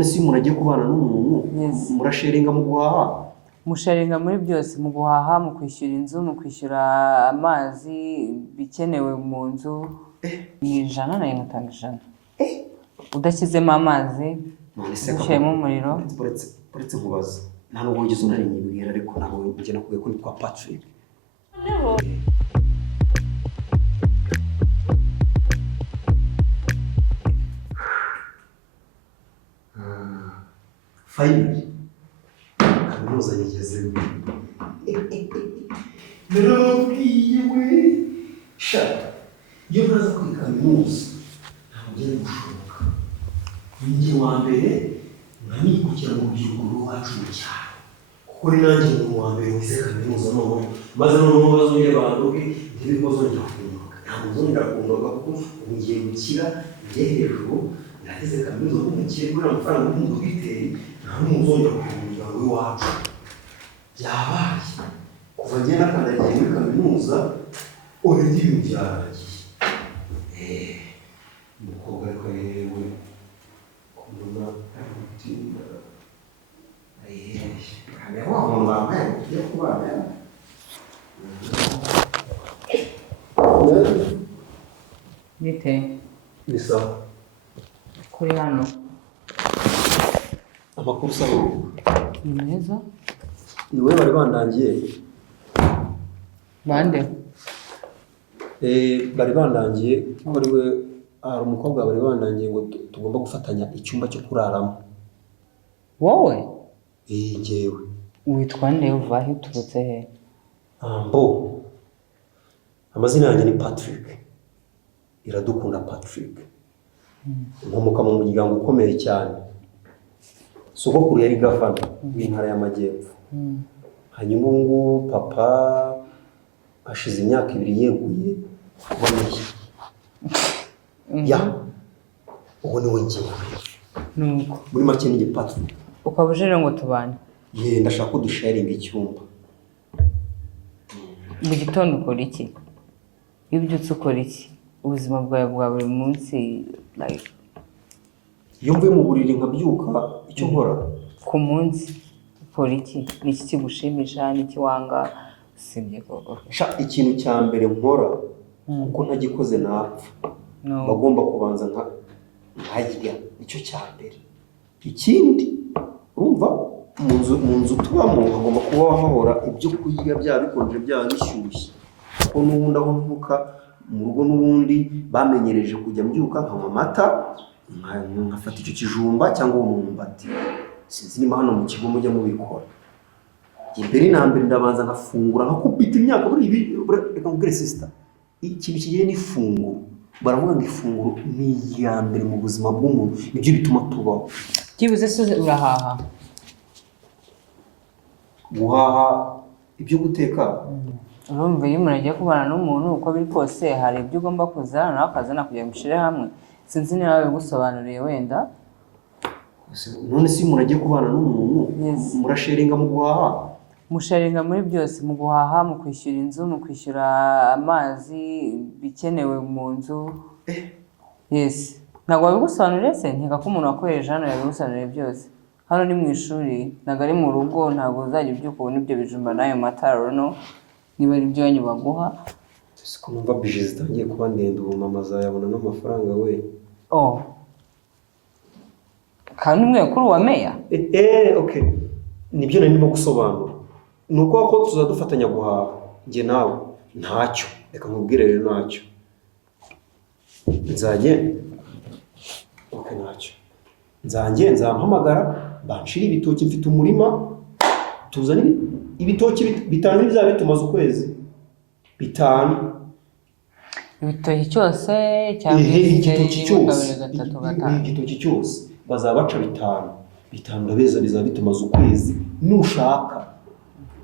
none si umuntu agiye kubana n'umuntu murasharinga mu guhaha musharinga muri byose mu guhaha mu kwishyura inzu mu kwishyura amazi bikenewe mu nzu ijana nayo mutanga ijana udashyizemo amazi ushyiremo umuriro uretse nkubaza nta nubwo wigeze unarinyibwira ariko ntabwo njye nakubwiye ko ni kwa Patrick finally kaminuza nigezemo narababwiye we sha iyo ntaza kuri kaminuza ntabwo byari gushoboka ninjye wa mbere nkanikukira mu rubyiruko rw'iwacu mu cyaro kuko ni nanjye umuntu wa mbere wize kaminuza noneho maze noneho bazongere banduke njyewe ko zongera kunduka ntabwo nzongera kunduka kuko ubu ngiye gukira njye hejuru nageze kaminuza nk'umukire kubera amafaranga y'umudogiteri nta n'umuzongera kugira umuryango w'iwacu byabaye kuva njye nakandagiye muri kaminuza already ibintu byaragiye umukobwa ariko yewe kubona umutima hariho abantu bambaye ugiye kubana bite ni sawa kuri hano amakuru sawa ni meza ni wowe bari bandangiye bande bari bandangiye ko ari we hari umukobwa bari bandangiye ngo tugomba gufatanya icyumba cyo kuraramo wowe njyewe witwa nde uva he uturutse he mbo amazina yanjye ni Patrick Iradukunda Patrick nkomoka mu muryango ukomeye cyane sogokuru yari gavana w'intara y'Amajyepfo hanyuma ubu papa ashize imyaka 2 yeguye kuboneye ya ubu ni we ngiye nuko muri make ni Patrick ukaba uje ngo tubane ndashaka ko dusharinga icyumba mu gitondo ukora iki iyo ubyutse ukora iki ubuzima bwawe bwa buri munsi like iyo mvuye mu buriri nkabyuka icyo nkora ku munsi ukora iki ni iki kigushimisha ni iki wanga sibye koko ikintu cya mbere nkora kuko ntagikoze napfa bagomba kubanza nkajya icyo cya mbere ikindi urumva mu nzu tubamo hagomba kuba hahora ibyo kurya byaba bikonje byaba bishyushye kuko n'ubundi aho mvuka mu rugo n'ubundi bamenyereje kujya mbyuka nkanywa amata nkafata icyo kijumba cyangwa umwumbati sinzi niba hano mu kigo mujya mubikora imbere na mbere ndabanza nkafungura nkakubita imyaka muri ibi reka nkubwire sister ikintu kigiye n'ifunguro baravuga ngo ifunguro ni iya mbere mu buzima bw'umuntu nibyo bituma tubaho byibuze se urahaha guhaha ibyo guteka urumva iyo umuntu agiye kubana n'umuntu uko biri kose hari ibyo ugomba kuzana nawe akazana kugira ngo mushyire hamwe sinzi niba bigusobanuriye wenda none si umuntu agiye kubana n'umuntu murasharinga mu guhaha musharinga muri byose mu guhaha mu kwishyura inzu mu kwishyura amazi bikenewe mu nzu ntabwo wabigusobanuriye se nkeka ko umuntu wakoresha hano yabigusobanuriye byose hano ni mu ishuri ntabwo ari mu rugo ntabwo uzajya ubyuka ubona ibyo bijumba n'ayo mata no niba ari ibyo wanyu baguha siko numva bije zitangiye kuba ndende ubu mama azayabona n'amafaranga we kandi umwe kuri uwa meya okay nibyo nari ndimo gusobanura ni uko ko tuzadufatanya guhaha njye nawe ntacyo reka nkubwire rero ntacyo nzampamagara banshira ibitoki mfite umurima tuzana ibitoki 5 bizaba bitumaze ukwezi 5 ibitoki cyose cyangwa igitoki cyose bazabaca 5 ndabeza bizaba bitumaze ukwezi nushaka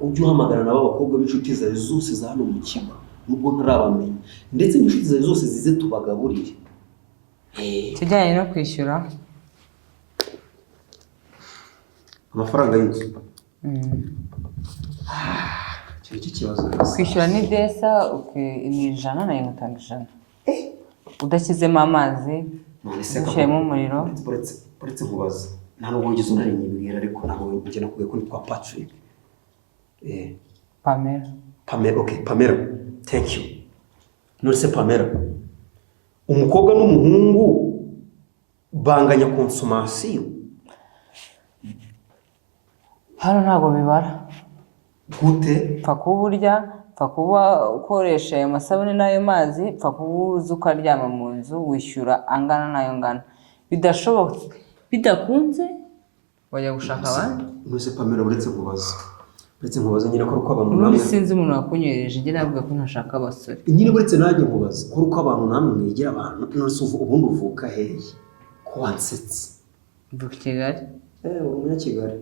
ujye uhamagara nabo abakobwa b'inshuti zawe zose za hano mu kigo nubwo ntarabamenya ndetse n'inshuti zawe zose zize tubagaburire kijyanye no kwishyura amafaranga y'inzu icyo kibazo kwishyura ni desa ni 100 nayo mutanga 100 udashyizemo amazi ushyiremo umuriro uretse kubaza nta nubwo wigeze unarinyibwira ariko ntabwo njye nakubwiye ko nitwa Patrick. Pamela, okay, Pamela, thank you. None se Pamela, umukobwa n'umuhungu banganya consommation? Hano ntabwo bibara. Gute? Pfa kuba urya, pfa kuba ukoresha ayo masabune n'ayo mazi, pfa kuba uza ukaryama mu nzu wishyura angana n'ayo ngana. Bidashobotse, bidakunze wajya gushaka abandi. None se Pamela, uretse nkubaza nyine ko uko abantu namwe sinzi umuntu wakunyereje njye navuga ko ntashaka abasore. Nyine uretse nanjye nkubaza ko uko abantu namwe mwegera abantu none se ubundi uvuka hehe ko wansetse? Mvuka Kigali. Uri Umunyakigali.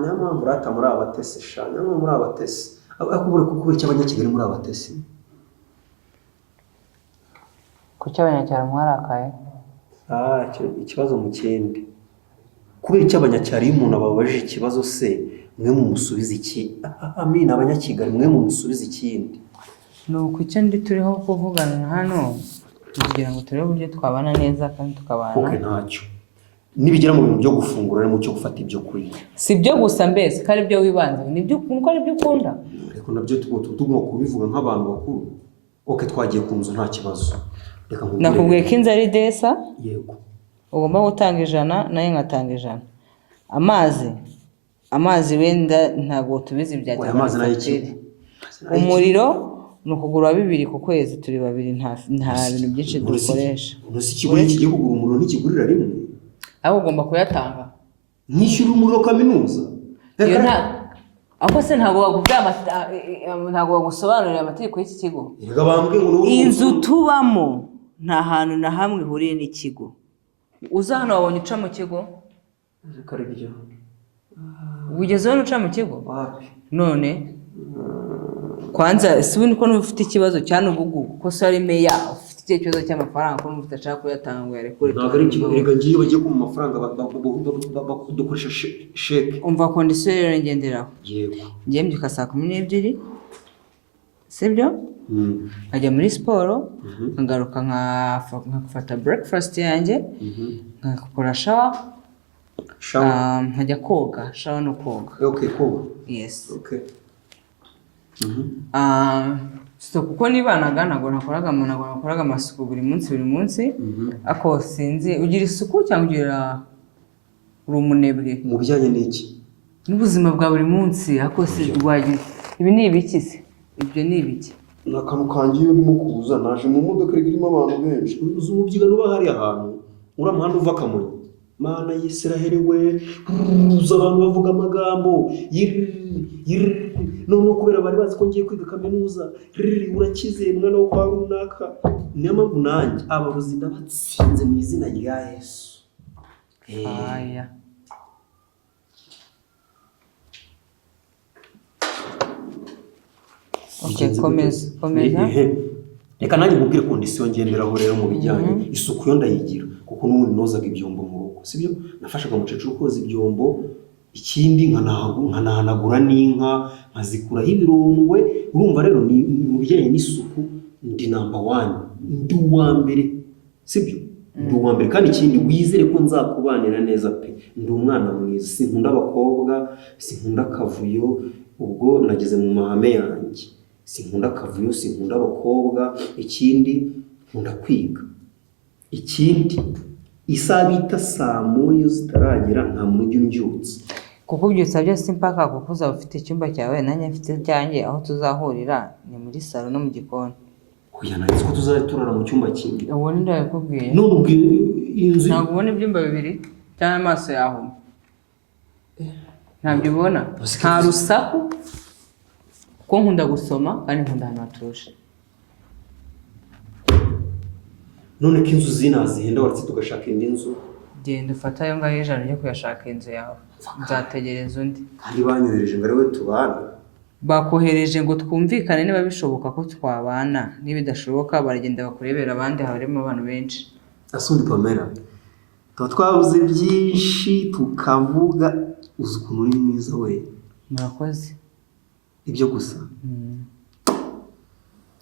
Niyo mpamvu urata muri abatesi sha, niyo mpamvu muri abatesi. Akubure kuko icyo Abanyakigali muri abatesi. Kuki Abanyacyaro mwarakaye? Ikibazo mu kindi. Kubera icyo Abanyacyaro iyo umuntu ababaje ikibazo se mwe mumusubiza iki? Amina Abanyakigali mwe mumusubiza ikindi. Nuko icyo ndi turiho kuvugana hano kugira ngo turebe uburyo twabana neza kandi tukabana. Okay, ntacyo. Nibigera mu bintu byo gufungura mu cyo gufata ibyo kurya. Si byo gusa mbese kandi byo wibanze nibyo ukunda ari byo ukunda. Ariko nabyo tugomba kubivuga nk'abantu bakuru. Okay, twagiye ku nzu nta kibazo. Reka nkubwire. Nakubwiye ko inzu ari desa? Yego. Ugomba gutanga 100 naye ngatanga 100. Amazi wenda ntabwo tubizi byajya. Amazi nayo iki? Umuriro nukugura 2 ku kwezi turi 2 nta bintu byinshi dukoresha. Unosi kigura iki gihugu umuriro n'ikigurira rimwe. Aho ugomba kuyatanga. Nishyura umuriro kaminuza. Iyo ako se ntabwo bagusobanurira amategeko y'iki kigo. Erega bambwe ngo inzu tubamo nta hantu na hamwe ihuriye n'ikigo. Uza hano wabonye uca mu kigo? Kare byo. Ugezeho uca mu kigo? Wapi? None kwanza sibundi ko ufite ikibazo cyane ubugu ko so ari meya ufite ikibazo cy'amafaranga ko ufite ashaka kuyatanga ngo yarekure. Ntabwo ari ikibazo, erega ngiye bagiye ku mafaranga dukoresha sheke. Umva condition rero ngenderaho. Yego. Ngiye mbyuka saa 12. Sibyo? Ajya muri siporo, ngaruka nkafata breakfast yanjye, nkakora shower, nkajya koga, shower no koga. Okay, koga. Yes. Okay. So kuko nibanaga ntabwo nakoraga amasuku buri munsi, ako sinzi ugira isuku cyangwa ugira urumunebwe mu bijyanye n'iki? N'ubuzima bwa buri munsi, ako se rwagira ibi ni ibiki se? Ibyo ni ibiki? Nakamu kangiye ndimo kuza naje mu modoka irimo abantu benshi. Uzi umubyigano uba hari ahantu uramuhanda uva Kamonyi. Mana y'Isiraheli we, uza abantu bavuga amagambo none kubera bari bazi ko ngiye kwiga kaminuza. Urakize mwana wo kwa runaka. Niyo mpamvu nanjye ababuzi ndabatsinze mu izina rya Yesu. Aya. Okay, komeza. Reka nanjye nkubwire condition ngenderaho rero mu bijyanye isuku yo ndayigira kuko n'umuntu nozaga ibyombo mu rugo, sibyo? Nafashaga umucecuru koza ibyombo, ikindi nkanahanagura n'inka, nkazikuraho ibirondwe. Urumva rero ni mu bijyanye n'isuku ndi number 1, ndi uwa mbere, sibyo? Ndi uwa mbere kandi ikindi wizere ko nzakubanira neza pe. Ndi umwana mwiza, sinkunda abakobwa, sinkunda kavuyo, ubwo nageze mu mahame yanjye. Sinkunda kavuyo, sinkunda abakobwa, ikindi nkunda kwiga. Ikindi isaha bita saa 9 zitaragera nta muntu ujya umbyutsa. Kuko byose byose mpaka kuko uzaba ufite icyumba cyawe nanjye mfite cyanjye, aho tuzahurira ni muri salo no mu gikoni. Oya nanditse ko tuzajya turara mu cyumba kimwe. Uwo ni ndabikubwiye. None ubwo inzu ntabwo ubona ibyumba 2 cyangwa amaso yaho. Ntabyo ubona? Nta rusaku. Ko nkunda gusoma kandi nkunda ahantu hatuje. None ko inzu zinazihenda waratse tugashaka indi nzu. Genda ufata ayo ngayo ijana ryo kuyashaka inzu yawe. Nzategereza undi. Kandi banyohereje ngo ari we tubana. Bakohereje ngo twumvikane niba bishoboka ko twabana, nibidashoboka baragenda bakurebera abandi harimo abantu benshi. Asundi Pamela. Twabuze byinshi tukavuga uzi ukuntu uri mwiza we. Murakoze. Ibyo gusa.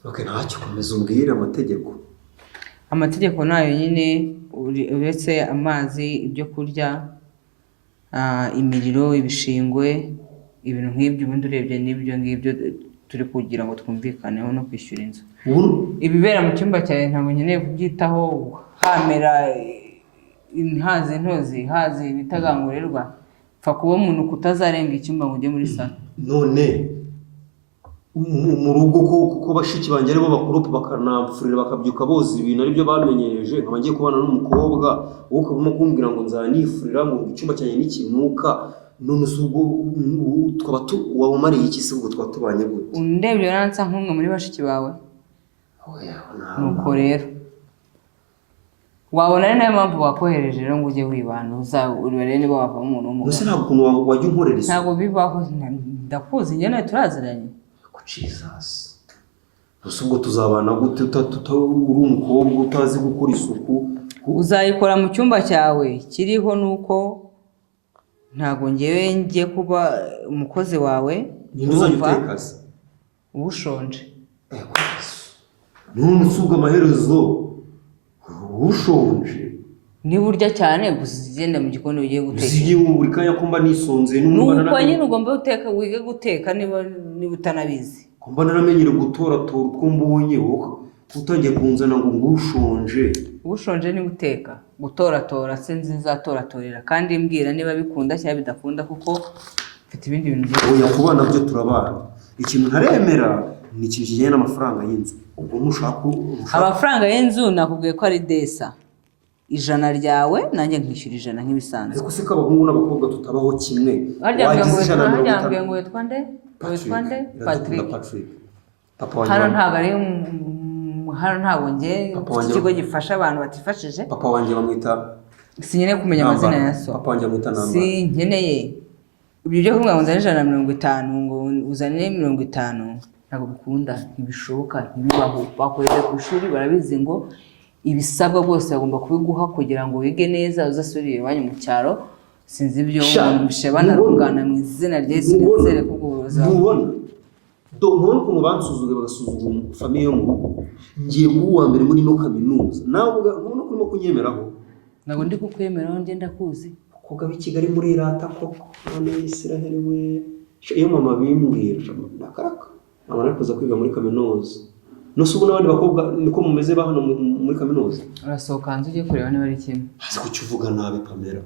Okay, ntacyo komeza umbwire amategeko. Amategeko nayo nyine uretse amazi, ibyo kurya, imiriro, ibishingwe, ibintu nk'ibyo. Ubundi urebye n'ibyo ngibyo turi kugira ngo twumvikaneho no kwishyura inzu. Ibibera mu cyumba cyawe ntabwo nkeneye kubyitaho, hamera hazi intozi, hazi ibitagangurirwa, pfa kuba umuntu kutazarenga icyumba ngo ujye muri salo. None mu rugo kuko bashiki banjye aribo bakoropa bakanamfurira bakabyuka boza ibintu aribyo bamenyereje, nkaba ngiye kubana n'umukobwa wowe ukabamo kumbwira ngo nzanifurira ngo icyumba cyanjye n'ikinuka. None se ubwo wabumariye iki se ubwo twaba tubanye gute? Undebye uransa nk'umwe muri bashiki bawe. Nuko rero wabona ari nayo mpamvu wakohereje rero ngo ujye wibana urebe niba wavamo umuntu w'umugabo. Ese ntabwo ukuntu wajya unkorera isuku? Ntabwo bibaho, ndakuzi njye nawe turaziranye. Jesus. Ese ubwo tuzabana gute uri umukobwa utazi gukora isuku? Uzayikora mu cyumba cyawe kiriho, nuko ntabwo ngewe ngiye kuba umukozi wawe. Ntuzajya ushonje. None usubwa amaherezo ushonje. Niba urya cyane gusa ugenda mu gikoni ugiye guteka. Uzigiye buri kanya kumba nisonze nuko nyine ugomba guteka, wige guteka niba utanabizi. Kumba naramenyere gutoratora utwo mbonye wowe utangiye kunzana ngo ngushonje. Ushonje ni guteka, gutoratora se nzizatoratorera kandi mbwira niba bikunda cyangwa bidakunda kuko mfite ibindi bintu byinshi. Oya kubana byo turabana. Ikintu ntaremera ni ikintu kijyanye n'amafaranga y'inzu. Ubwo ntushaka amafaranga y'inzu nakubwiye ko ari desa 100 ryawe nanjye nkishyura 100 nk'ibisanzwe. Ariko se kabahungu n'abakobwa tutabaho kimwe. Harya ngo witwa nde? Patrick. Papa wanjye. Hano ntabwo nge ikigo gifasha abantu batifashije. Papa wanjye bamwita. Sinkeneye kumenya amazina ya so. Papa wanjye bamwita namba. Sinkeneye. Ibyo byo kuvuga ngo nzane 150 ngo uzane 50 ntabwo bikunda, ntibishoboka, ntibibaho. Bakorera ku ishuri barabizi ngo ibisabwa bose bagomba kubiguha kugira ngo wige neza uzasubire iwanyu mu cyaro. Sinzi ibyo mbishe banarungana mu izina ry'Yesu nizere ko uburoza. Mubona ntubona ukuntu bansuzugura bagasuzugura famiye yo mu rugo. Ngiye kuwa mbere muri no kaminuza nawe ubona ko urimo kunyemeraho. Ntabwo ndi kukwemeraho, njye ndakuzi. Koga b'i Kigali muri rata koko none Israel we iyo mama bimbwira nakaraka amara kuza kwiga muri kaminuza. Nose ubu n'abandi bakobwa niko mumeze ba hano muri kaminuza. Urasohoka hanze ujye kureba niba ari kimwe. Hasi kukivuga nabi Pamela.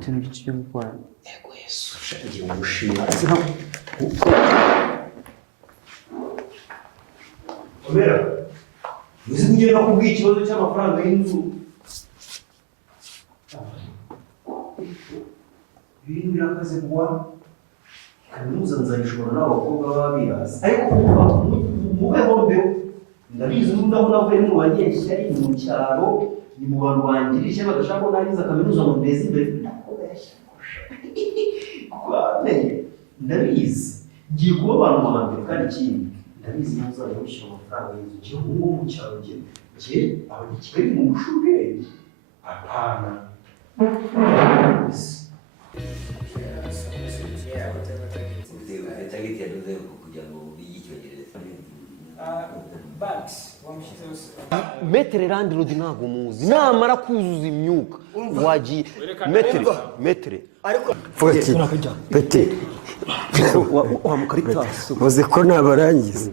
Tuni gice cyo gukora. Yego Yesu shagiye mu gushima. Pamela. Uzi kugenda kubwira ikibazo cy'amafaranga y'inzu. Ibintu birakaze kuwa kaminuza nzayishobora n'abakobwa b'abirasi. Ariko mubeho mbere ndabizi n'udaho navuye mu banyeshyari mu cyaro ni mu bantu bangirije badashaka ko nagiza kaminuza ngo ndeze imbere. Ndabizi ngiye kuba abantu bahambere kandi ikindi ndabizi ntazajya gushyira amafaranga y'inzu ngiye ngo mu cyaro ngiye abanye Kigali mu mushuge apana. Metere landlord ntabwo muzi namara kuzuza imyuka wagiye metere ariko pete wa mukaritasi uzi ko nabarangiza